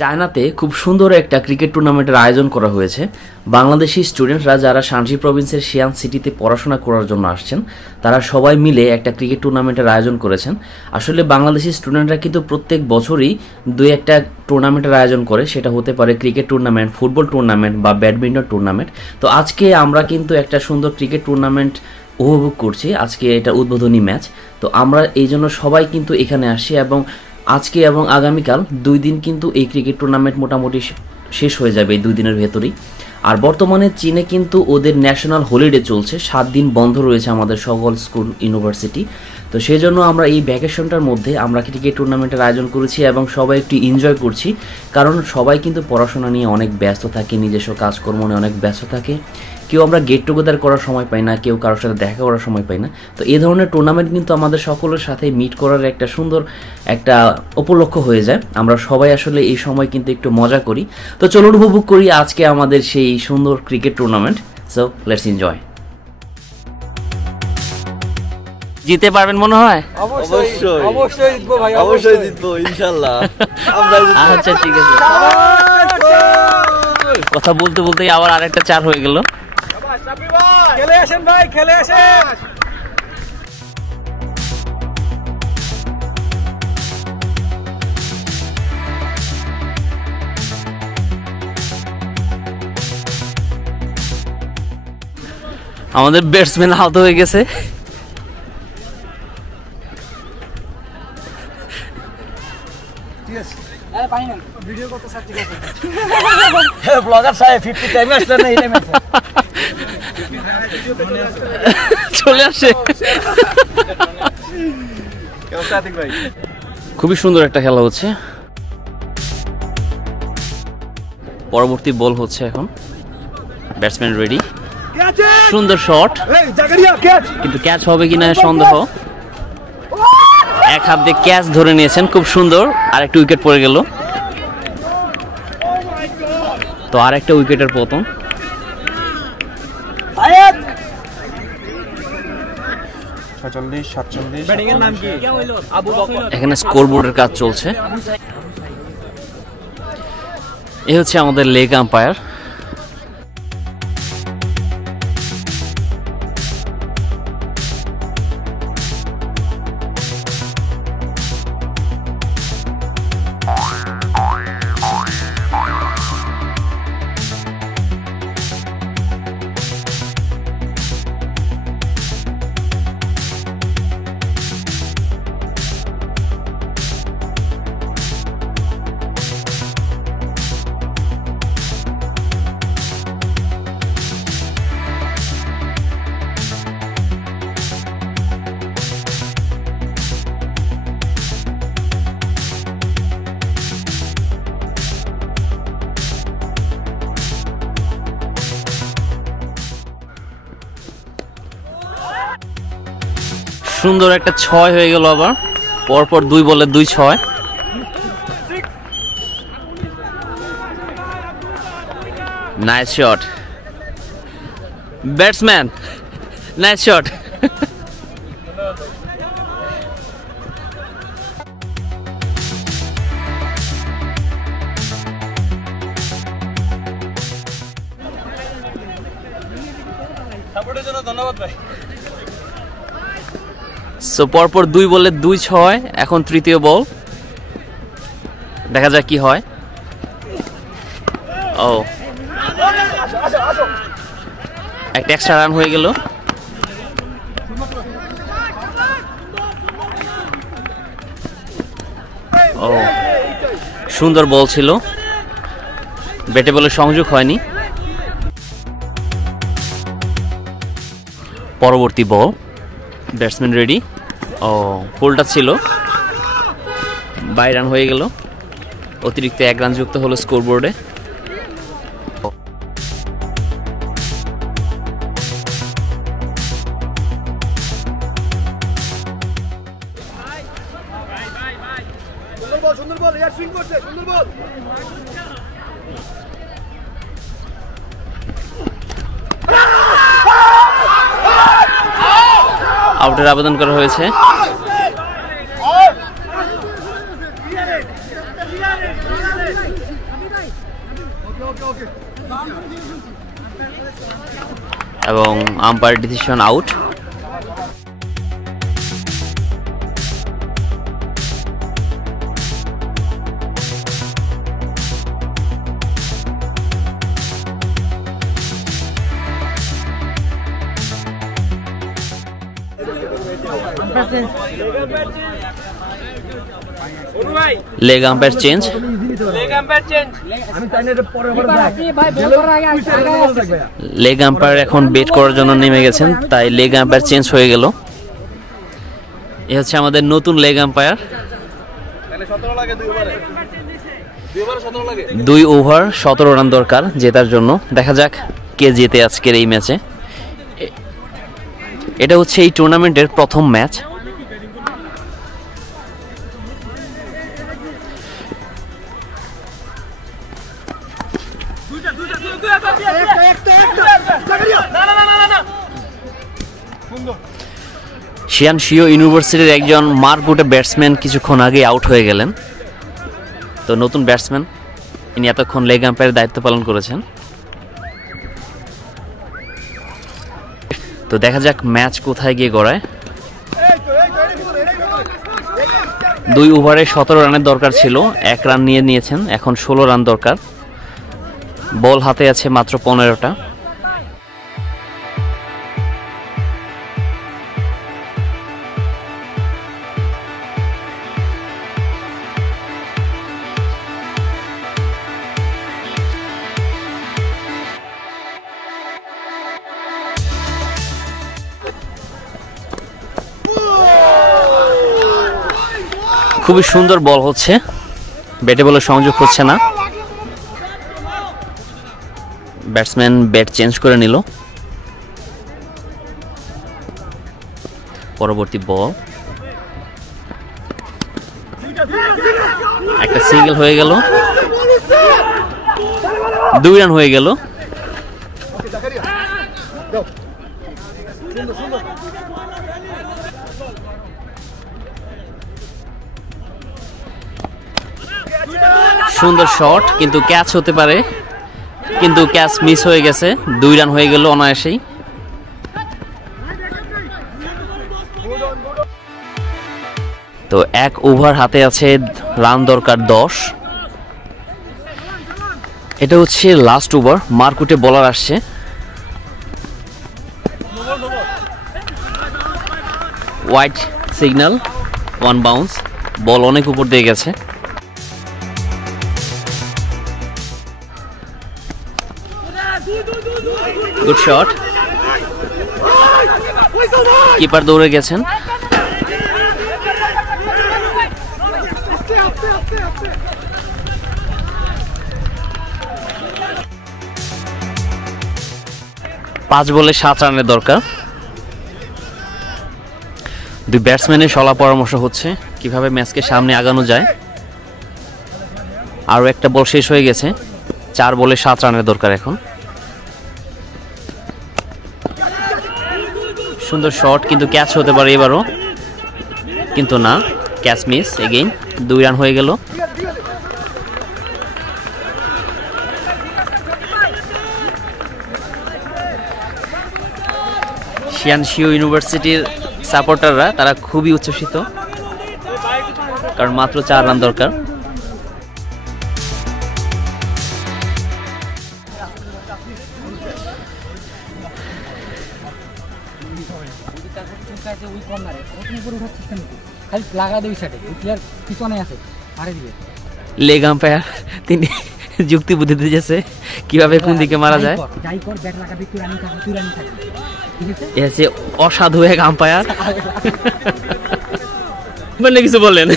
চায়নাতে খুব সুন্দর একটা ক্রিকেট টুর্নামেন্টের আয়োজন করা হয়েছে। বাংলাদেশি স্টুডেন্টরা যারা শানজি প্রভিন্সের শিয়ান সিটিতে পড়াশোনা করার জন্য আসছেন, তারা সবাই মিলে একটা ক্রিকেট টুর্নামেন্টের আয়োজন করেছেন। আসলে বাংলাদেশি স্টুডেন্টরা কিন্তু প্রত্যেক বছরই দুই একটা টুর্নামেন্টের আয়োজন করে, সেটা হতে পারে ক্রিকেট টুর্নামেন্ট, ফুটবল টুর্নামেন্ট বা ব্যাডমিন্টন টুর্নামেন্ট। তো আজকে আমরা কিন্তু একটা সুন্দর ক্রিকেট টুর্নামেন্ট উপভোগ করছি। আজকে এটা উদ্বোধনী ম্যাচ, তো আমরা এই জন্য সবাই কিন্তু এখানে আসছি এবং আজকে এবং আগামীকাল 2 দিন কিন্তু এই ক্রিকেট টুর্নামেন্ট মোটামুটি শেষ হয়ে যাবে এই 2 দিনের ভেতরেই। আর বর্তমানে চীনে কিন্তু ওদের ন্যাশনাল হলিডে চলছে, 7 দিন বন্ধ রয়েছে আমাদের সকল স্কুল ইউনিভার্সিটি। তো সেই জন্য আমরা এই ভ্যাকেশনটার মধ্যে আমরা ক্রিকেট টুর্নামেন্টের আয়োজন করেছি এবং সবাই একটু এনজয় করছি, কারণ সবাই কিন্তু পড়াশোনা নিয়ে অনেক ব্যস্ত থাকে, নিজস্ব কাজকর্ম নিয়ে অনেক ব্যস্ত থাকে। কেউ আমরা গেট টুগেদার করার সময় পাই না, কেউ কারোর সাথে দেখা করার সময় পাই না। তো এই ধরনের টুর্নামেন্ট কিন্তু আমাদের সকলের সাথে মিট করার একটা সুন্দর একটা উপলক্ষ হয়ে যায়। আমরা সবাই আসলে এই সময় কিন্তু একটু মজা করি। তো চলুন উপভোগ করি আজকে আমাদের সেই সুন্দর cricket tournament. So let's enjoy. জিততে পারবেন মনে হয়? অবশ্যই জিতবো ভাই, অবশ্যই জিতবো ইনশাআল্লাহ। আচ্ছা ঠিক আছে। কথা বলতে বলতেই আবার আরেকটা 4 হয়ে গেল। খেলে আসেন ভাই, খেলে আসেন। আমাদের ব্যাটসম্যান আহত হয়ে গেছে। ভিডিও করতে স্যার, ঠিক আছে। হ্যাঁ ব্লগার সাহেব 50 টাইম আসছে না, এই টাইম আছে চলে আসে। কেমন সাদিক ভাই? খুবই সুন্দর একটা খেলা হচ্ছে। পরবর্তী বল হচ্ছে এখন। ব্যাটসম্যান রেডি, সুন্দর শট, কিন্তু ক্যাচ হবে কিনা সন্দেহ। এক হাত দিয়ে ক্যাচ ধরে নিয়েছেন, খুব সুন্দর। আরেকটা উইকেট পড়ে গেল, তো আরেকটা উইকেটের পতন। এখানে স্কোরবোর্ডের কাজ চলছে। এ হচ্ছে আমাদের লেগ আম্পায়ার। সুন্দর একটা 6 হয়ে গেল, আবার পরপর 2 বলে 2 6। Nice shot batsman, nice shot. সাপোর্টের জন্য ধন্যবাদ ভাই। সো পরপর 2 বলে 2 6। এখন তৃতীয় বল, দেখা যাক কি হয়। ও, একটা এক্সট্রা রান হয়ে গেল। ও, সুন্দর বল ছিল, ব্যাটে বলে সংযোগ হয়নি। পরবর্তী বল, ব্যাটসম্যান রেডি। ও, ফুলটা ছিল, 22 রান হয়ে গেল। অতিরিক্ত 1 রান যুক্ত হলো স্কোরবোর্ডে। সুন্দর বল, ইয়ার সুইং করছে, সুন্দর বল। আউটের আবেদন করা হয়েছে। এবং umpire decision out. Leg umpire change. Leg umpire এখন বেট করার জন্য নেমে গেছেন, তাই লেগ আম্পায়ার চেঞ্জ হয়ে গেল। এ হচ্ছে আমাদের নতুন লেগ আম্পায়ার। 2 ওভার 17 রান দরকার জেতার জন্য। দেখা যাক কে জেতে আজকের এই ম্যাচে। এটা হচ্ছে এই টুর্নামেন্টের প্রথম ম্যাচ। শিয়ানশিও ইউনিভার্সিটির একজন মারকুটে ব্যাটসম্যান কিছুক্ষণ আগে আউট হয়ে গেলেন। তো নতুন ব্যাটসম্যান, ইনি এতক্ষণ লেগ আম্পায়ারের দায়িত্ব পালন করেছেন। তো দেখা যাক ম্যাচ কোথায় গিয়ে গড়ায়। 2 ওভারে 17 রানের দরকার ছিল, 1 রান নিয়ে নিয়েছেন, এখন 16 রান দরকার। বল হাতে আছে মাত্র 15টা। খুবই সুন্দর বল হচ্ছে, ব্যাটে বলে সংযোগ হচ্ছে না। ব্যাটসম্যান ব্যাট চেঞ্জ করে নিল। পরবর্তী বল, একটা সিঙ্গেল হয়ে গেল, 2 রান হয়ে গেল। সুন্দর শট, কিন্তু ক্যাচ হতে পারে, কিন্তু ক্যাচ মিস হয়ে গেছে। 2 রান হয়ে গেল অনায়াসেই। তো 1 ওভার হাতে আছে, রান দরকার 10। এটা হচ্ছে লাস্ট ওভার। মারকুটে বলার আসছে। White signal, 1 bounce. বল অনেক উপর দিয়ে গেছে। গুড শট, কিপার দৌড়ে গেছেন। পাঁচ বলে 7 রানের দরকার। 2 ব্যাটসম্যানের সলা পরামর্শ হচ্ছে কিভাবে ম্যাচকে সামনে আগানো যায়। আরও একটা বল শেষ হয়ে গেছে। 4 বলে 7 রানের দরকার এখন। সুন্দর শট, কিন্তু ক্যাচ হতে পারে এবারও, কিন্তু না, ক্যাচ মিস। এগেইন 2 রান হয়ে গেল। শিয়ানশিও ইউনিভার্সিটির সাপোর্টাররা তারা খুবই উচ্ছ্বসিত, কারণ মাত্র 4 রান দরকার। লেগ আম্পায়ার তিনি যুক্তি বুদ্ধি দিয়েছে কিভাবে কোন দিকে মারা যায়। অসাধু এক আম্পায়ার, মানে কিছু বললেন।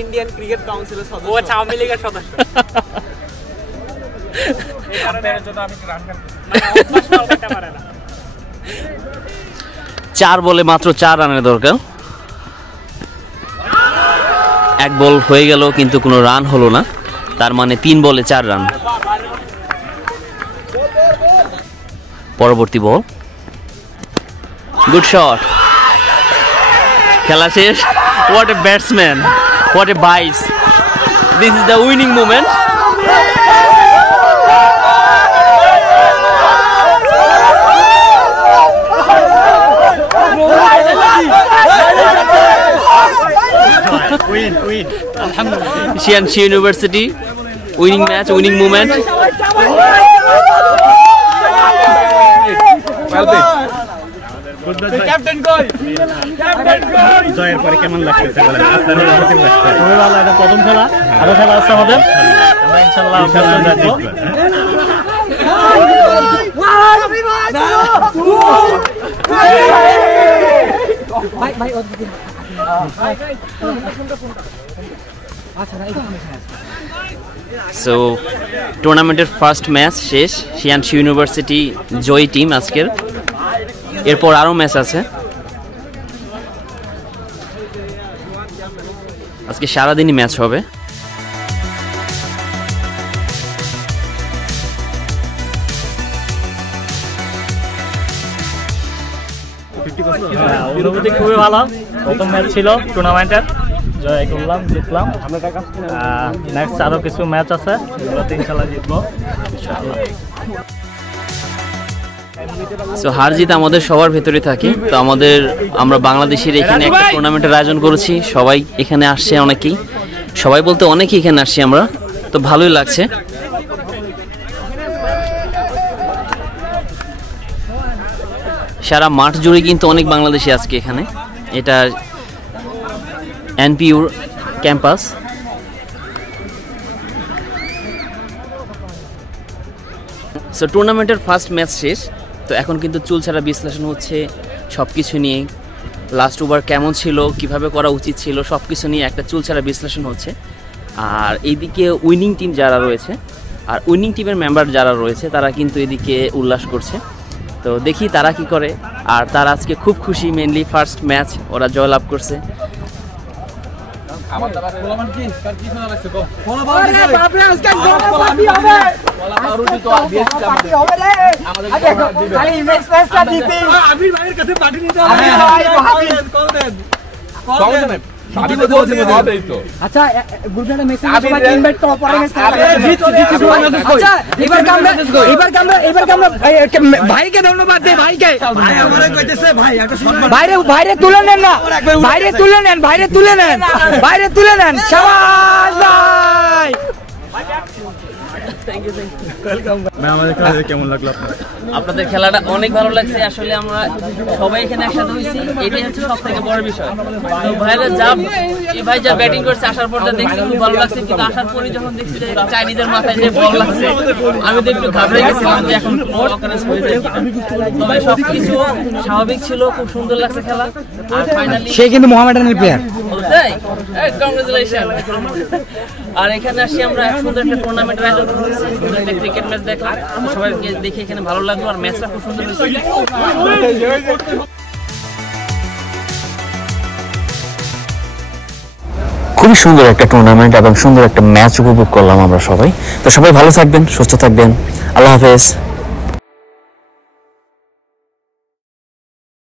ইন্ডিয়ান ক্রিকেট কাউন্সিলের সদস্য, ও আওয়ামী লীগের সদস্য। 4 বলে মাত্র 4 রানের দরকার। 1 বল হয়ে গেল, কিন্তু কোনো রান হলো না। তার মানে 3 বলে 4 রান। পরবর্তী বল, গুড শট, খেলা শেষ। What a batsman, what a bias, this is the winning moment. Shianchi University winning match, winning moment. Captain কই ক্যাপ্টেন কই জয়ের পরে কেমন লাগতেছে বলেন আপনারা খুবই ভালো এটা প্রথম খেলা আরো খেলা আছে আমাদের আমরা ইনশাআল্লাহ জিতবো ভাই ভাই So টুর্নামেন্টের ফার্স্ট ম্যাচ শেষ শিয়ানশি ইউনিভার্সিটি জয় টিম আজকের এরপর আরো ম্যাচ আছে আজকে সারাদিনই ম্যাচ হবে অনুভূতি খুবই ভালো প্রথম ম্যাচ ছিল টুর্নামেন্টের জয় করলাম জিতলাম নেক্সট আরো কিছু ম্যাচ আছে এগুলোতে ইনশাআল্লাহ জিতবো সো হার জিত আমাদের সবার ভেতরে থাকে তো আমরা বাংলাদেশের এখানে একটা টুর্নামেন্টের আয়োজন করেছি সবাই এখানে আসছে অনেকেই সবাই বলতে অনেকেই এখানে আসছি আমরা তো ভালোই লাগছে সারা মাঠ জুড়ে কিন্তু অনেক বাংলাদেশি আজকে এখানে এটা এনপিইউর ক্যাম্পাস সো টুর্নামেন্টের ফার্স্ট ম্যাচ শেষ তো এখন কিন্তু চুলছাড়া বিশ্লেষণ হচ্ছে সব কিছু নিয়ে লাস্ট ওভার কেমন ছিল কিভাবে করা উচিত ছিল সব কিছু নিয়ে একটা চুলছাড়া বিশ্লেষণ হচ্ছে আর এইদিকে উইনিং টিম যারা রয়েছে আর উইনিং টিমের মেম্বার যারা রয়েছে তারা কিন্তু এদিকে উল্লাস করছে তো দেখি তারা কি করে আর তারা আজকে খুব খুশি মেনলি ফার্স্ট ম্যাচ ওরা জয়লাভ করছে আমার দাদা কোলামান কি কার কি শোনা লাগছে গো কোলামান রে বাপ রে আজকে পার্টি হবে কোলামান রুটি তো দিয়েছি পার্টি হবে রে আগে খালি নেক্সট ম্যাচটা জিতি আবির ভাইয়ের কাছে পার্টি নিতে হবে ভাই কল দেন কল দেন আমি তো বলছি হবেই তো আচ্ছা গ্রুপে মেসেজ সবাইকে ইনভাইট করো পরে ম্যাচ আচ্ছা এবার কামরা ভাইকে ধন্যবাদ দে ভাইকে ভাই আমারে কইতেছে ভাই একটা সম্মান বাইরে তুলে নেন না বাইরে তুলে নেন শাবাশ ভাই আপনাদের খেলাটা অনেক ভালো লাগছে আসলে আমরা সবাই এখানে একসাথে হয়েছি এটাই হচ্ছে সব থেকে বড় বিষয় তো ভাইরা ভাই যা ব্যাটিং করছে আসার পর দেখছি খুব ভালো লাগছে কিন্তু আসার পরে যখন দেখছি যে চাইনিজের মাথায় যে বল লাগছে আমি তো একটু ঘাবড়ে গেছিলাম যে এখন অকারেন্স হয়ে যায় তবে সবকিছু স্বাভাবিক ছিল খুব সুন্দর লাগছে খেলা আর ফাইনালি সে কিন্তু মোহামেডানের প্লেয়ার তাই কংগ্রেচুলেশন আর এখানে আসি আমরা সুন্দর একটা টুর্নামেন্ট আয়োজন করেছি সুন্দর একটা ক্রিকেট ম্যাচ দেখলাম সবাইকে দেখে এখানে ভালো লাগলো আর ম্যাচটা খুব সুন্দর হয়েছে খুবই সুন্দর একটা টুর্নামেন্ট এবং সুন্দর একটা ম্যাচ উপভোগ করলাম আমরা সবাই তো সবাই ভালো থাকবেন সুস্থ থাকবেন আল্লাহ হাফেজ